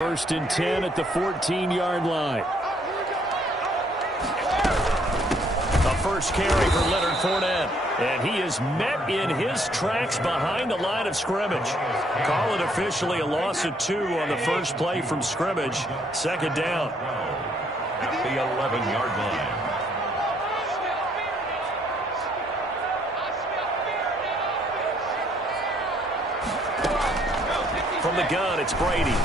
First and 10 at the 14-yard line. The first carry for Leonard Fournette. And he is met in his tracks behind the line of scrimmage. Call it officially a loss of 2 on the first play from scrimmage. Second down. At the 11-yard line. From the gun, it's Brady.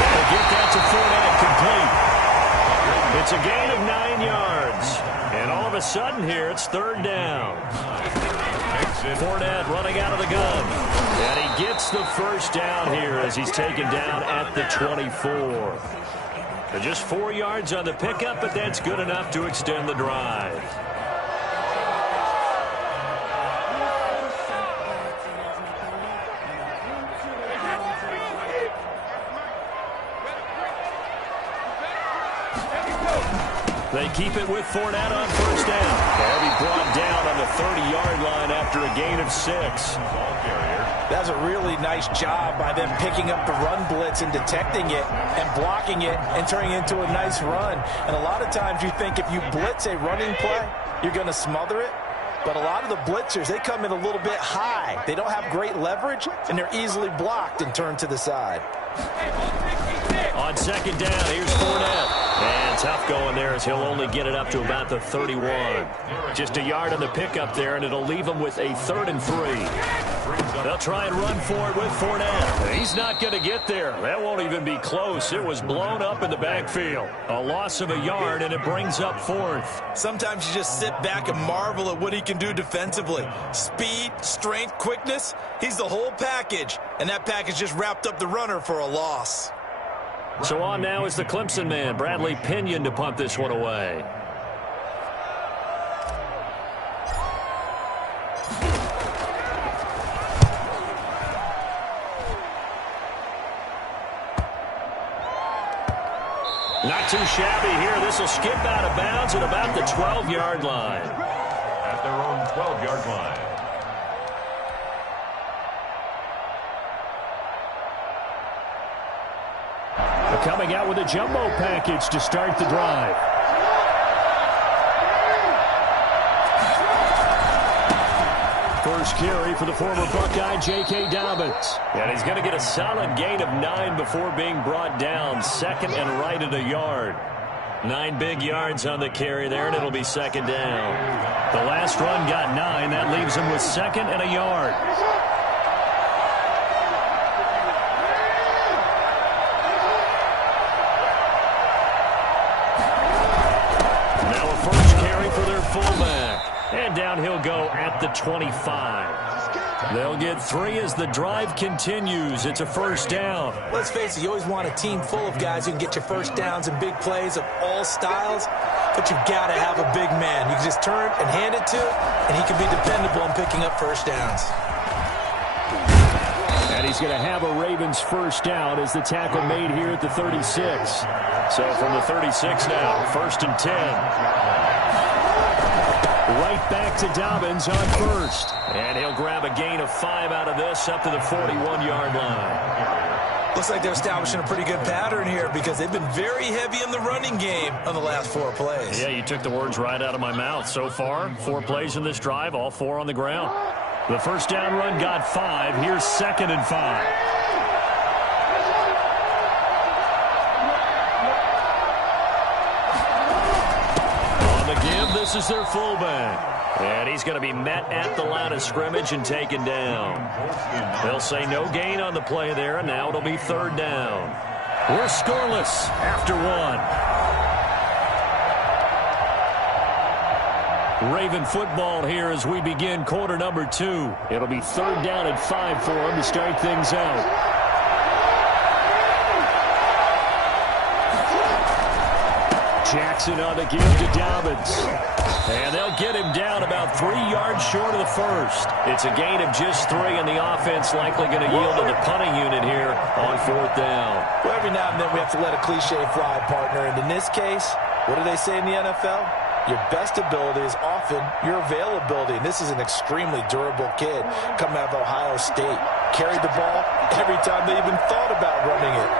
They'll get that to Fournette, complete. It's a gain of 9 yards. And all of a sudden here, it's third down. Fournette running out of the gun. And he gets the first down here as he's taken down at the 24. Just 4 yards on the pickup, but that's good enough to extend the drive. They keep it with Fournette on first down. They'll be brought down on the 30-yard line after a gain of 6. That's a really nice job by them picking up the run blitz and detecting it and blocking it and turning it into a nice run. And a lot of times you think if you blitz a running play, you're going to smother it. But a lot of the blitzers, they come in a little bit high. They don't have great leverage, and they're easily blocked and turned to the side. On second down, here's Fournette. And tough going there as he'll only get it up to about the 31. Just a yard on the pickup there, and it'll leave him with a 3rd and 3. They'll try and run for it with Fournette. He's not going to get there. That won't even be close. It was blown up in the backfield. A loss of a yard, and it brings up 4th. Sometimes you just sit back and marvel at what he can do defensively. Speed, strength, quickness. He's the whole package, and that package just wrapped up the runner for a loss. So on now is the Clemson man, Bradley Pinion, to punt this one away. Not too shabby here. This will skip out of bounds at about the 12-yard line. At their own 12-yard line. Coming out with a jumbo package to start the drive. First carry for the former Buckeye, J.K. Dobbins. And he's going to get a solid gain of 9 before being brought down. Second and right at a yard. 9 big yards on the carry there, and it'll be second down. The last run got 9. That leaves him with 2nd and a yard. And down he'll go at the 25. They'll get 3 as the drive continues. It's a first down. Let's face it, you always want a team full of guys who can get your first downs and big plays of all styles, but you've got to have a big man. You can just turn and hand it to, and he can be dependable in picking up first downs. And he's going to have a Ravens first down as the tackle made here at the 36. So from the 36 now, 1st and 10. Right back to Dobbins on first. And he'll grab a gain of 5 out of this up to the 41-yard line. Looks like they're establishing a pretty good pattern here because they've been very heavy in the running game on the last 4 plays. Yeah, you took the words right out of my mouth. So far, 4 plays in this drive, all 4 on the ground. The first down run got 5. Here's 2nd and 5. This is their fullback. And he's going to be met at the line of scrimmage and taken down. They'll say no gain on the play there, and now it'll be 3rd down. We're scoreless after 1. Raven football here as we begin quarter number 2. It'll be 3rd down and 5 for them to start things out. Jackson on the give to Dobbins. And they'll get him down about 3 yards short of the first. It's a gain of just 3, and the offense likely going to yield to the punting unit here on 4th down. Well, every now and then we have to let a cliche fly, partner. And in this case, what do they say in the NFL? Your best ability is often your availability. And this is an extremely durable kid coming out of Ohio State. carried the ball every time they even thought about running it.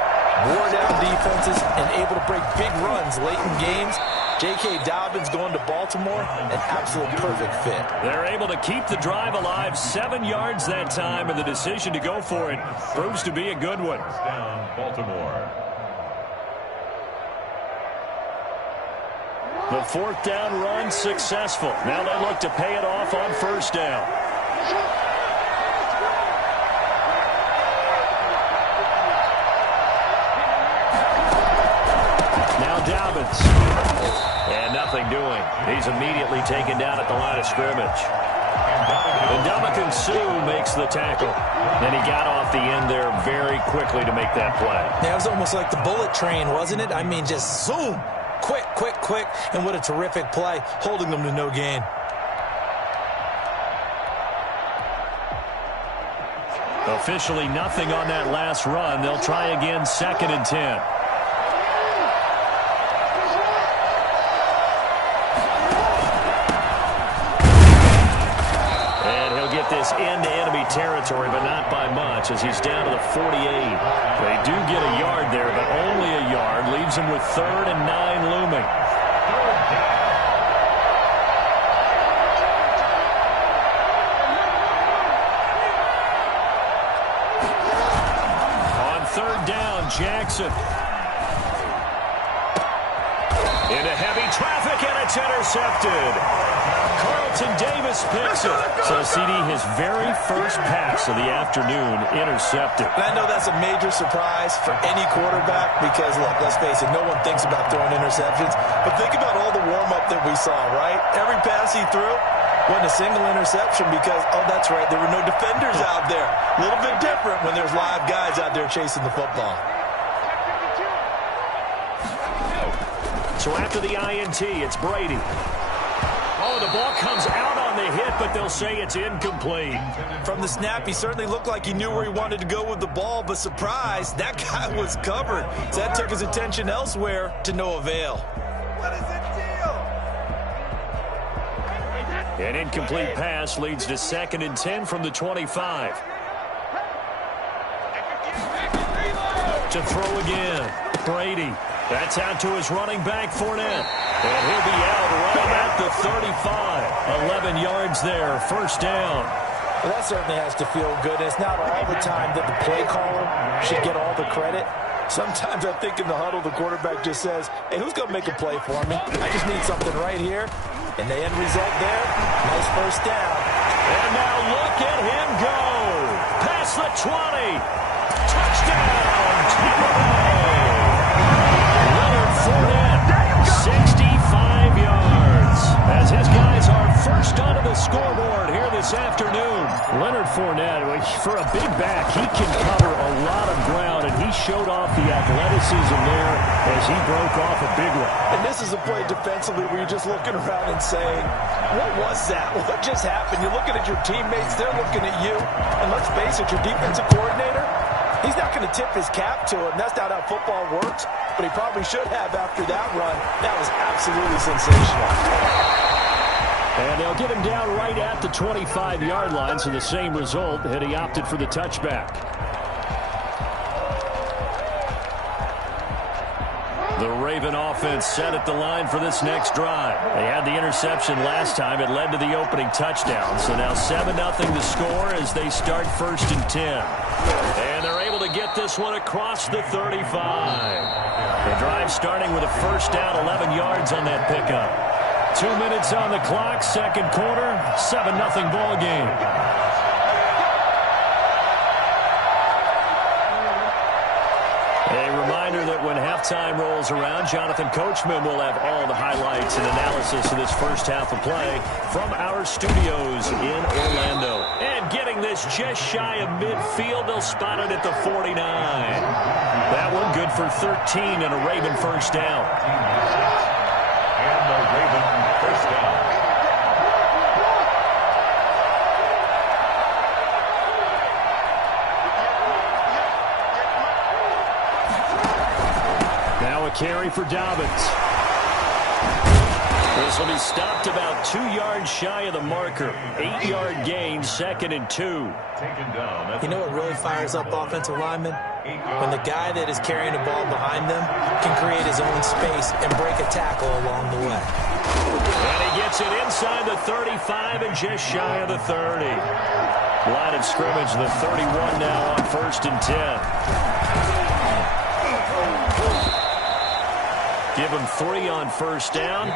Wore down defenses and able to break big runs late in games. J.K. Dobbins going to Baltimore, an absolute perfect fit. They're able to keep the drive alive, 7 yards that time, and the decision to go for it proves to be a good one. First down, Baltimore. The 4th down run successful. Now they look to pay it off on 1st down. Now Dobbins. And nothing doing. He's immediately taken down at the line of scrimmage. And Ndamukong Suh makes the tackle. And he got off the end there very quickly to make that play. Yeah, it was almost like the bullet train, wasn't it? I mean, just zoom. Quick, quick, quick. And what a terrific play, holding them to no gain. Officially nothing on that last run. They'll try again, 2nd and 10. This into enemy territory, but not by much, as he's down to the 48. They do get a yard there, but only a yard. Leaves him with 3rd and 9 looming. On 3rd down, Jackson. Into heavy traffic, and it's intercepted. Carlton Davis picks it. So, CD, his very first pass of the afternoon intercepted. And I know that's a major surprise for any quarterback because, look, let's face it, no one thinks about throwing interceptions. But think about all the warm-up that we saw, right? Every pass he threw wasn't a single interception because, oh, that's right, there were no defenders out there. A little bit different when there's live guys out there chasing the football. So after the INT, it's Brady. Oh, the ball comes out on the hit, but they'll say it's incomplete. From the snap, he certainly looked like he knew where he wanted to go with the ball, but surprise, that guy was covered. So that took his attention elsewhere to no avail. What is the deal? An incomplete pass leads to 2nd and 10 from the 25. To throw again, Brady. That's out to his running back, Fournette. And he'll be out right at the 35. 11 yards there, 1st down. Well, that certainly has to feel good. It's not all the time that the play caller should get all the credit. Sometimes I think in the huddle, the quarterback just says, hey, who's going to make a play for me? I just need something right here. And the end result there, nice 1st down. And now look at him go. Past the 20. Touchdown, Tampa Bay. Fournette, 65 yards, as his guys are first onto the scoreboard here this afternoon. Leonard Fournette, for a big back, he can cover a lot of ground, and he showed off the athleticism there as he broke off a big one. And this is a play defensively where you're just looking around and saying, what was that? What just happened? You're looking at your teammates, they're looking at you, and let's face it, your defensive coordinator, he's not going to tip his cap to it, and that's not how football works, but he probably should have after that run. That was absolutely sensational. And they'll get him down right at the 25-yard line, so the same result, and he opted for the touchback. The Raven offense set at the line for this next drive. They had the interception last time. It led to the opening touchdown. So now 7-0 to score as they start 1st and 10. And they're able to get this one across the 35. The drive starting with a 1st down, 11 yards on that pickup. 2 minutes on the clock, 2nd quarter, 7-0 ball game. A reminder that when halftime rolls around, Jonathan Coachman will have all the highlights and analysis of this first half of play from our studios in Orlando. And getting this just shy of midfield, they'll spot it at the 49. That one good for 13 and a Raven 1st down. And the Raven 1st down. Now a carry for Dobbins. This will be stopped about 2 yards shy of the marker. 8-yard gain, 2nd and 2. You know what really fires up offensive linemen? When the guy that is carrying the ball behind them can create his own space and break a tackle along the way. And he gets it inside the 35 and just shy of the 30. Line of scrimmage, the 31 now on 1st and 10. Give them 3 on 1st down.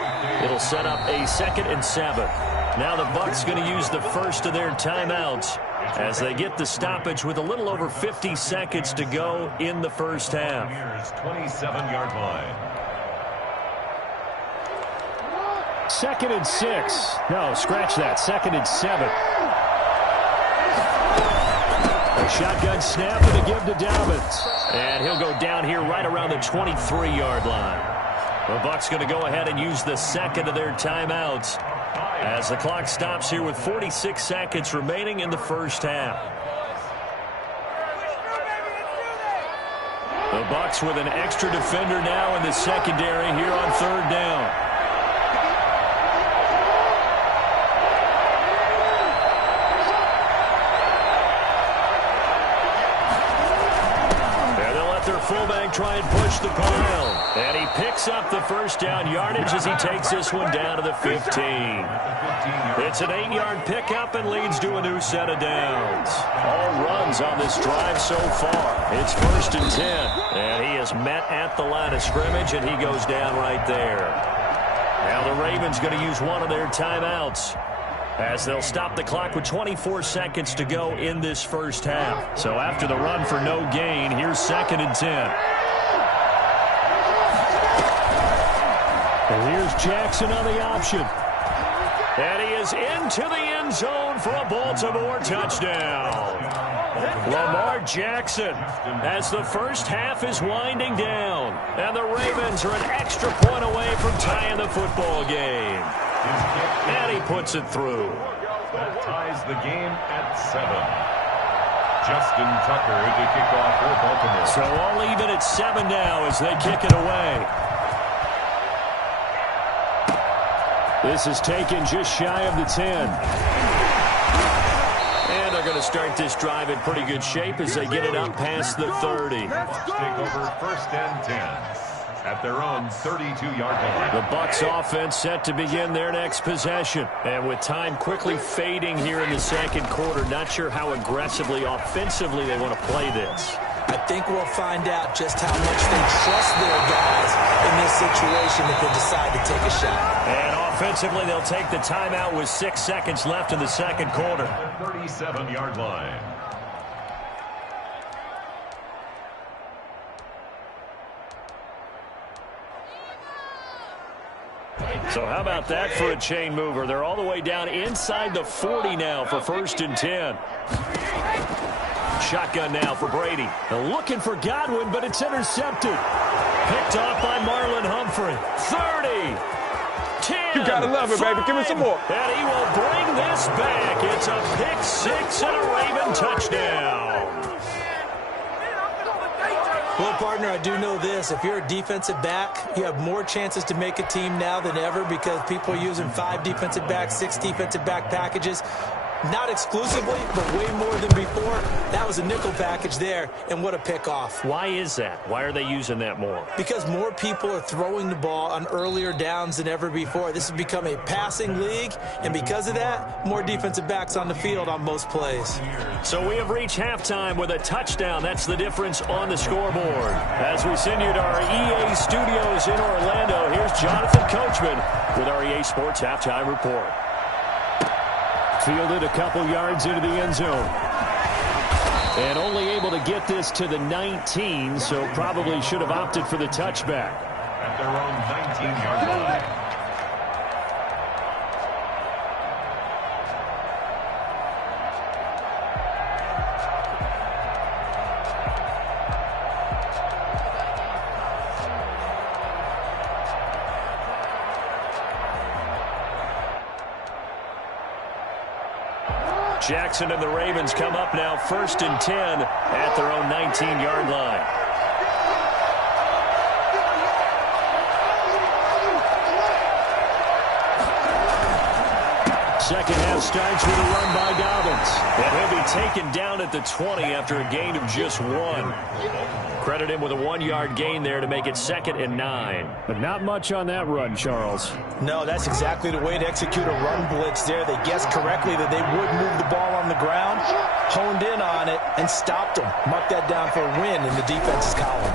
It'll set up a 2nd and 7. Now the Bucs going to use the first of their timeouts as they get the stoppage with a little over 50 seconds to go in the first half. Here's 27-yard line. 2nd and 6. No, scratch that. 2nd and 7. A shotgun snap and a give to Dobbins. And he'll go down here right around the 23-yard line. The Bucs going to go ahead and use the second of their timeouts as the clock stops here with 46 seconds remaining in the first half. The Bucs with an extra defender now in the secondary here on 3rd down. Their fullback try and push the pile. And he picks up the first down yardage as he takes this one down to the 15. It's an 8-yard pickup and leads to a new set of downs. All runs on this drive so far. It's 1st and 10. And he is met at the line of scrimmage, and he goes down right there. Now the Ravens going to use one of their timeouts as they'll stop the clock with 24 seconds to go in this first half. So after the run for no gain, here's 2nd and 10. And here's Jackson on the option. And he is into the end zone for a Baltimore touchdown. Lamar Jackson as the first half is winding down. And the Ravens are an extra point away from tying the football game. And he puts it through. That ties the game at 7. Justin Tucker to kick off for Baltimore. So all even at 7 now as they kick it away. This is taken just shy of the 10. And they're going to start this drive in pretty good shape as they get it up past the 30. Bucs take over 1st and 10. At their own 32-yard line. The Bucs offense set to begin their next possession. And with time quickly fading here in the second quarter, not sure how aggressively, offensively they want to play this. I think we'll find out just how much they trust their guys in this situation if they decide to take a shot. And offensively, they'll take the timeout with 6 seconds left in the second quarter. 37-yard line. So how about that for a chain mover? They're all the way down inside the 40 now for 1st and 10. Shotgun now for Brady. They're looking for Godwin, but it's intercepted. Picked off by Marlon Humphrey. 30. 10. You gotta love it, baby. Give me some more. And he will bring this back. It's a pick 6 and a Raven touchdown. Well, partner, I do know this. If you're a defensive back, you have more chances to make a team now than ever because people are using 5 defensive backs, 6 defensive back packages. Not exclusively, but way more than before. That was a nickel package there, and what a pickoff. Why is that? Why are they using that more? Because more people are throwing the ball on earlier downs than ever before. This has become a passing league, and because of that, more defensive backs on the field on most plays. So we have reached halftime with a touchdown. That's the difference on the scoreboard. As we send you to our EA studios in Orlando, here's Jonathan Coachman with our EA Sports Halftime Report. Fielded a couple yards into the end zone. And only able to get this to the 19, so probably should have opted for the touchback. At their own 19-yard line. Jackson and the Ravens come up now 1st and 10 at their own 19-yard line. Second half starts with a run by Dobbins. And he'll be taken down at the 20 after a gain of just 1. Credit him with a 1-yard gain there to make it 2nd and 9. But not much on that run, Charles. No, that's exactly the way to execute a run blitz there. They guessed correctly that they would move the ball on the ground, honed in on it, and stopped them. Mark that down for a win in the defense's column.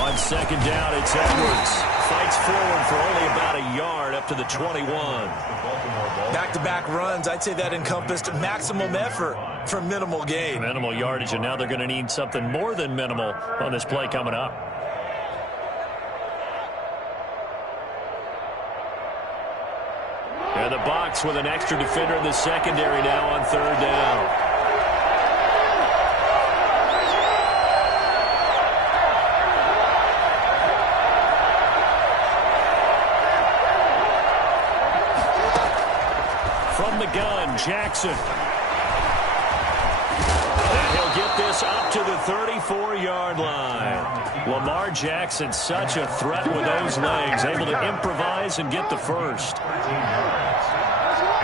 On 2nd down, it's Edwards. Fights forward for only about a yard up to the 21. Back-to-back runs, I'd say that encompassed maximum effort for minimal gain. Minimal yardage, and now they're going to need something more than minimal on this play coming up. And the box with an extra defender in the secondary now on 3rd down. From the gun, Jackson. And he'll get this up to the 34-yard line. Lamar Jackson, such a threat with those legs, able to improvise and get the first. 13 yards.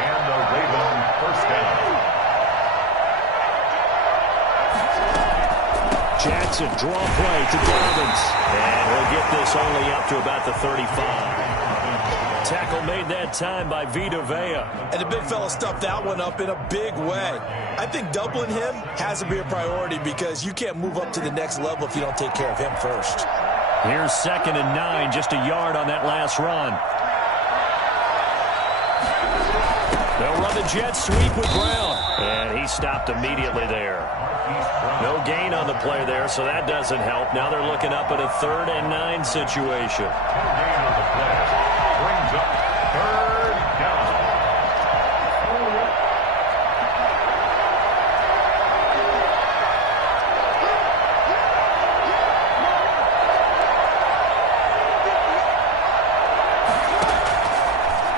And the Raven first down. Jackson, draw play to Dobbins. And he'll get this only up to about the 35. Tackle made that time by Vita Vea. And the big fella stuffed that one up in a big way. I think doubling him has to be a priority because you can't move up to the next level if you don't take care of him first. Here's 2nd and 9, just a yard on that last run. They'll run the jet sweep with Brown. And he stopped immediately there. No gain on the play there, so that doesn't help. Now they're looking up at a 3rd and 9 situation. No gain on the play. Brings up 3rd down.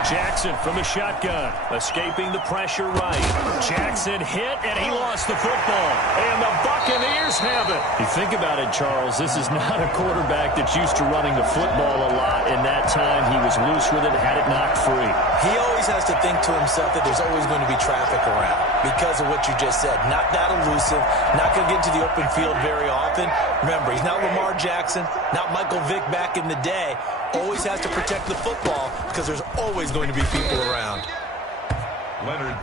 Jackson from the shotgun, escaping the pressure right. Jackson hit, and he lost the football. And the Buccaneers have it. You think about it, Charles, this is not a quarterback that's used to running the football a lot. In that time, he was loose with it, had it knocked free. He always has to think to himself that there's always going to be traffic around because of what you just said. Not that elusive, not going to get into the open field very often. Remember, he's not Lamar Jackson, not Michael Vick back in the day. Always has to protect the football because there's always going to be people around.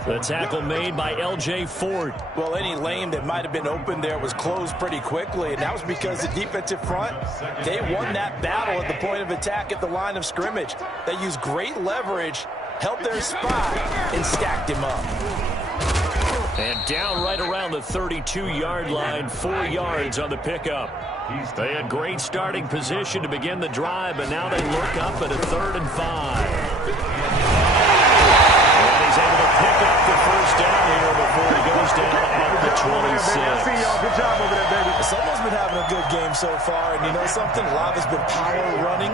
The tackle made by L.J. Ford. Well, any lane that might have been open there was closed pretty quickly, and that was because the defensive front, they won that battle at the point of attack at the line of scrimmage. They used great leverage, held their spot, and stacked him up. And down right around the 32-yard line, 4 yards on the pickup. They had great starting position to begin the drive, but now they look up at a 3rd and 5. And he's able to pick up the first down here before he goes down at the 26. Good job over there, baby. Someone's been having a good game so far, and you know something? A lot of it's been power running.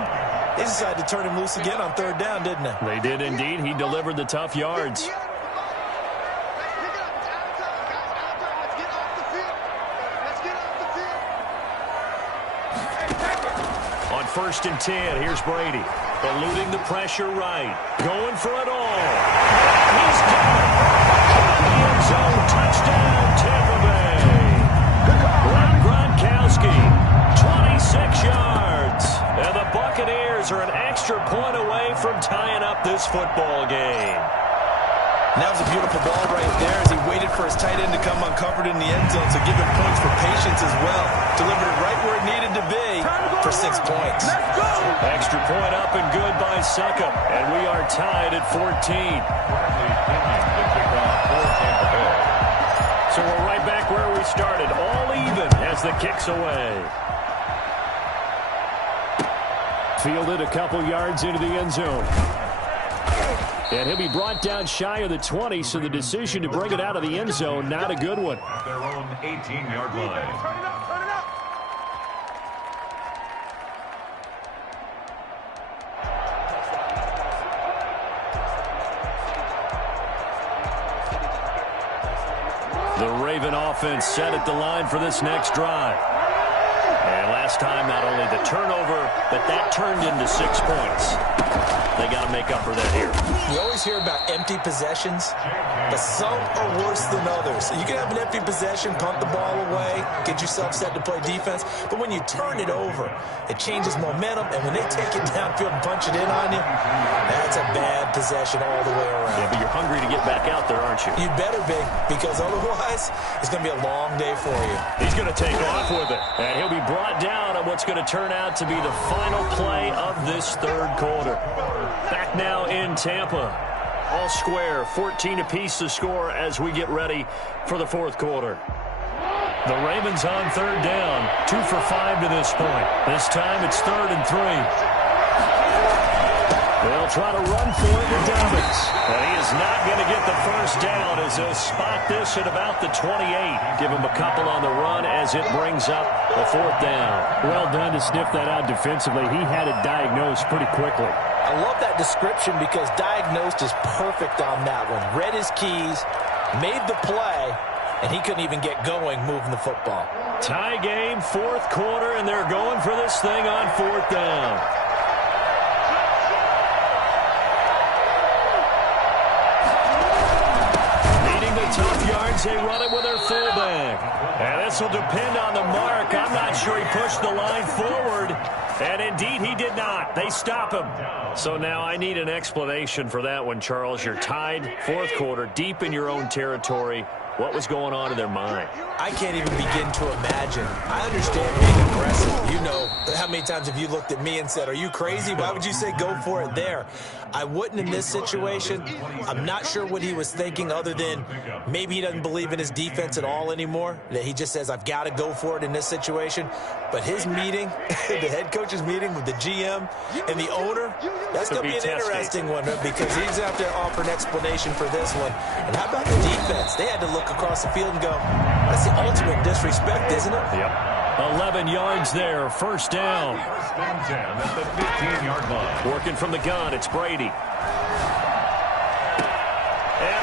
They decided to turn him loose again on 3rd down, didn't they? They did indeed. He delivered the tough yards. On 1st and 10, here's Brady. Eluding the pressure right. Going for it all. He's got it. The end zone touchdown, Tampa Bay. Gronkowski, 26 yards. And the Buccaneers are an extra point away from tying up this football game. And that was a beautiful ball right there as he waited for his tight end to come uncovered in the end zone, so give him points for patience as well. Delivered it right where it needed to be for 6 points. Extra point up and good by Succop, and we are tied at 14. So we're right back where we started, all even as the kick's away. Fielded a couple yards into the end zone. And he'll be brought down shy of the 20, so the decision to bring it out of the end zone, not a good one. Their own 18-yard line. The Raven offense set at the line for this next drive. And last time, not only the turnover, but that turned into 6 points. They got to make up for that here. You always hear about empty possessions, but some are worse than others. You can have an empty possession, punt the ball away, get yourself set to play defense, but when you turn it over, it changes momentum, and when they take it downfield and punch it in on you, that's a bad possession all the way around. Yeah, but you're hungry to get back out there, aren't you? You better be, because otherwise, it's going to be a long day for you. He's going to take off with it, and he'll be brought down on what's going to turn out to be the final play of this third quarter. Back now in Tampa. All square, 14 apiece to score as we get ready for the fourth quarter. The Ravens on third down, 2 for 5 to this point. This time it's 3rd and 3. They'll try to run for it with Dobbins. And he is not going to get the first down as they'll spot this at about the 28. Give him a couple on the run as it brings up the 4th down. Well done to sniff that out defensively. He had it diagnosed pretty quickly. I love that description because diagnosed is perfect on that one. Read his keys, made the play, and he couldn't even get going moving the football. Tie game, 4th quarter, and they're going for this thing on 4th down. Tough yards, they run it with their fullback. And this will depend on the mark. I'm not sure he pushed the line forward. And indeed, he did not. They stop him. So now I need an explanation for that one, Charles. You're tied, 4th quarter, deep in your own territory. What was going on in their mind? I can't even begin to imagine. I understand being aggressive. You know, how many times have you looked at me and said, are you crazy? Why would you say go for it there? I wouldn't in this situation. I'm not sure what he was thinking other than maybe he doesn't believe in his defense at all anymore. That he just says, I've got to go for it in this situation. But his meeting, the head coach's meeting with the GM and the owner, that's going to be an interesting one because he's going to have to offer an explanation for this one. And how about the defense? They had to look across the field and go, that's the ultimate disrespect, isn't it? Yep. 11 yards there, 1st down. 1st and 10 at the 15-yard line. Working from the gun, it's Brady. And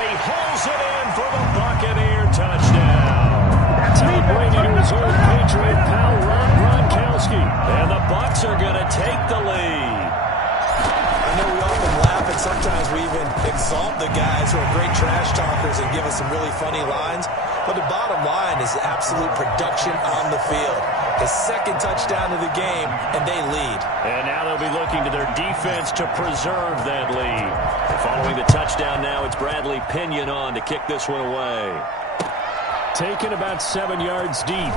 he holds it in for the Buccaneer touchdown. Tom Brady to his old Patriot pal, Rob Gronkowski. And the Bucs are going to take the lead. I know we often laugh, and sometimes we even exalt the guys who are great trash talkers and give us some really funny lines. But the bottom line is absolute production on the field. His 2nd touchdown of the game, and they lead. And now they'll be looking to their defense to preserve that lead. And following the touchdown now, it's Bradley Pinion on to kick this one away. Taken about 7 yards deep.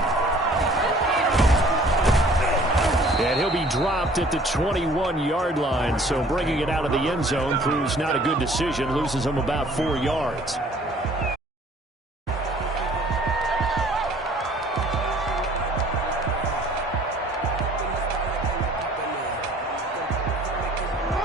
And he'll be dropped at the 21-yard line, so bringing it out of the end zone proves not a good decision, loses him about 4 yards.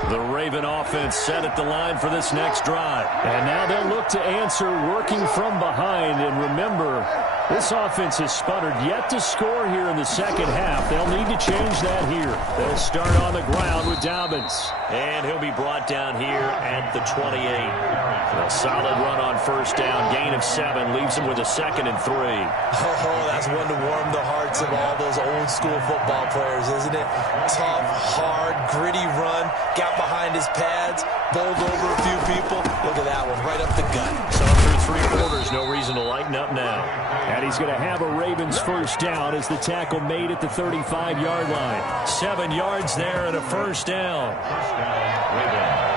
The Raven offense set at the line for this next drive. And now they'll look to answer working from behind. And remember, this offense has sputtered yet to score here in the 2nd half. They'll need to change that here. They'll start on the ground with Dobbins. And he'll be brought down here at the 28. A solid run on 1st down. Gain of 7 leaves him with a 2nd and 3. Oh, that's one to warm the hearts of all those old school football players, isn't it? Tough, hard, gritty run. Got behind his pads, bowled over a few people. Look at that one, right up the gut. So through 3 quarters, no reason to lighten up now. And he's going to have a Ravens 1st down as the tackle made at the 35-yard line. 7 yards there and a 1st down. 1st down, Ravens.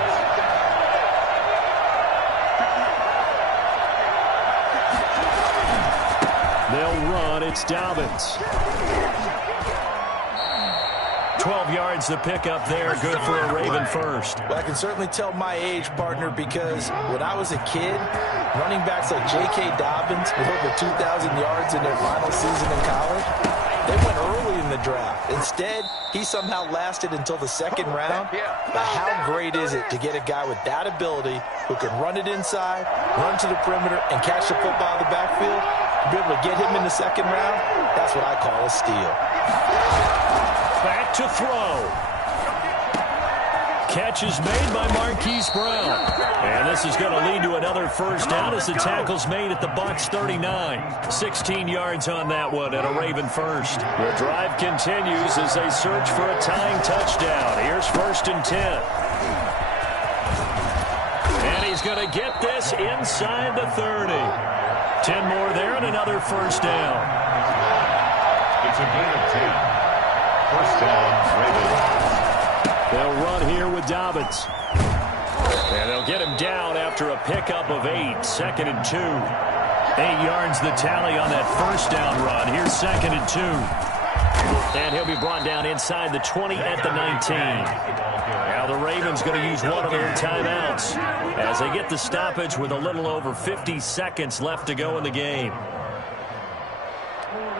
They'll run. It's Dobbins. 12 yards to pick up there. Good for a Raven 1st. Well, I can certainly tell my age, partner, because when I was a kid, running backs like J.K. Dobbins with over 2,000 yards in their final season in college, they went early in the draft. Instead, he somehow lasted until the 2nd round. But how great is it to get a guy with that ability who can run it inside, run to the perimeter, and catch the football in the backfield? To be able to get him in the 2nd round, that's what I call a steal. Back to throw. catch is made by Marquise Brown. And this is going to lead to another first down as the tackle's made at the Bucs 39. 16 yards on that one and a Raven first. The drive continues as they search for a tying touchdown. Here's 1st and 10. And he's going to get this inside the 30. 10 more there and another first down. It's a gain of 10. First down, Ravens. They'll run here with Dobbins. And they'll get him down after a pickup of 8. 2nd and 2. 8 yards the tally on that first down run. Here's 2nd and 2. And he'll be brought down inside the 20 at the 19. Now the Ravens going to use one of their timeouts as they get the stoppage with a little over 50 seconds left to go in the game.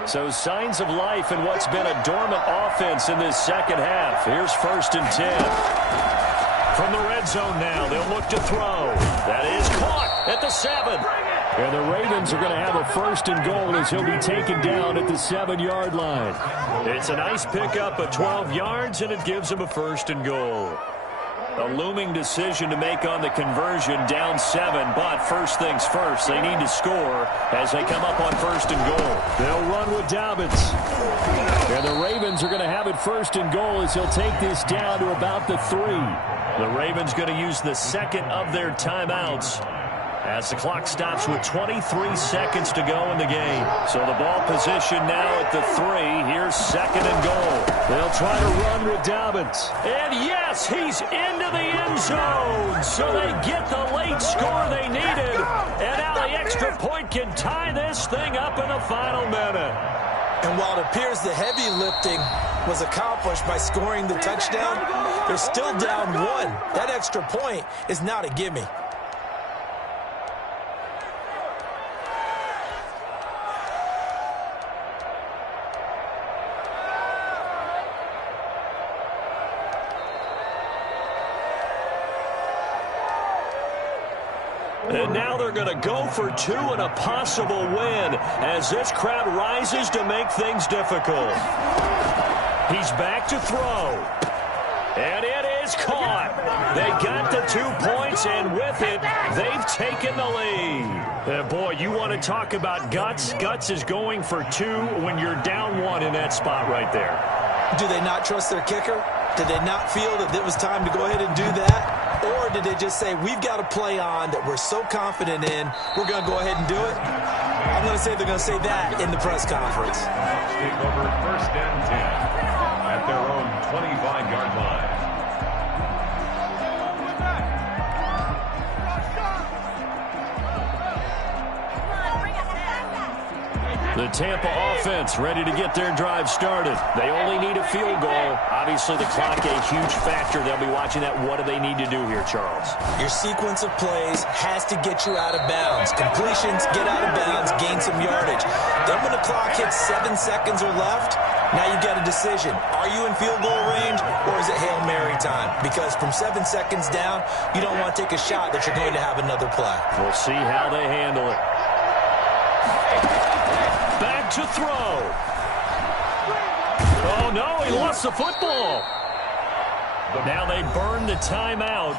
So signs of life in what's been a dormant offense in this second half. Here's 1st and 10. From the red zone now, they'll look to throw. That is caught at the 7. And the Ravens are going to have a 1st and goal as he'll be taken down at the 7-yard line. It's a nice pickup of 12 yards, and it gives them a 1st and goal. A looming decision to make on the conversion, down 7, but first things first, they need to score as they come up on 1st and goal. They'll run with Dobbins. And the Ravens are going to have it 1st and goal as he'll take this down to about the 3. The Ravens going to use the second of their timeouts as the clock stops with 23 seconds to go in the game. So the ball position now at the 3. Here's 2nd and goal. They'll try to run with Dobbins. And yes, he's into the end zone. So they get the late score they needed. And now the extra point can tie this thing up in the final minute. And while it appears the heavy lifting was accomplished by scoring the touchdown, they're still down 1. That extra point is not a gimme. And now they're going to go for 2 and a possible win as this crowd rises to make things difficult. He's back to throw. And it is caught. They got the 2 points, and with it, they've taken the lead. Boy, you want to talk about guts. Guts is going for 2 when you're down 1 in that spot right there. Do they not trust their kicker? Did they not feel that it was time to go ahead and do that? Or did they just say, we've got a play on that we're so confident in, we're going to go ahead and do it? I'm going to say they're going to say that in the press conference. Take over 1st and 10 at their own 25-yard line. The Tampa offense ready to get their drive started. They only need a field goal. Obviously, the clock a huge factor. They'll be watching that. What do they need to do here, Charles? Your sequence of plays has to get you out of bounds. Completions, get out of bounds, gain some yardage. Then when the clock hits 7 seconds or left, now you've got a decision. Are you in field goal range, or is it Hail Mary time? Because from 7 seconds down, you don't want to take a shot that you're going to have another play. We'll see how they handle it. Back to throw. Oh, no, he lost the football. Now they burn the timeout,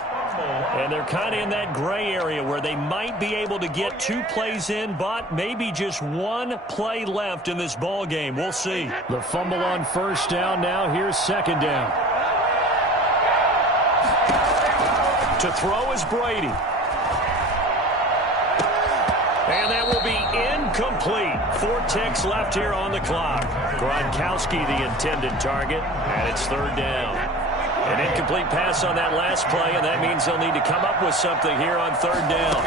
and they're kind of in that gray area where they might be able to get 2 plays in, but maybe just 1 play left in this ball game. We'll see. The fumble on 1st down now. Here's 2nd down. To throw is Brady. And that will be incomplete. 4 ticks left here on the clock. Gronkowski the intended target, and it's 3rd down. An incomplete pass on that last play, and that means they'll need to come up with something here on 3rd down.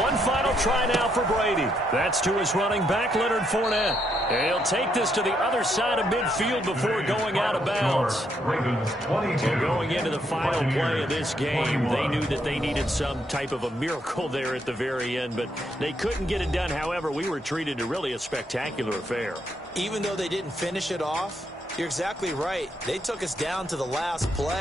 One final try now for Brady. That's to his running back, Leonard Fournette. And he'll take this to the other side of midfield before going out of bounds. And going into the final play of this game, they knew that they needed some type of a miracle there at the very end, but they couldn't get it done. However, we were treated to really a spectacular affair. Even though they didn't finish it off, you're exactly right. They took us down to the last play.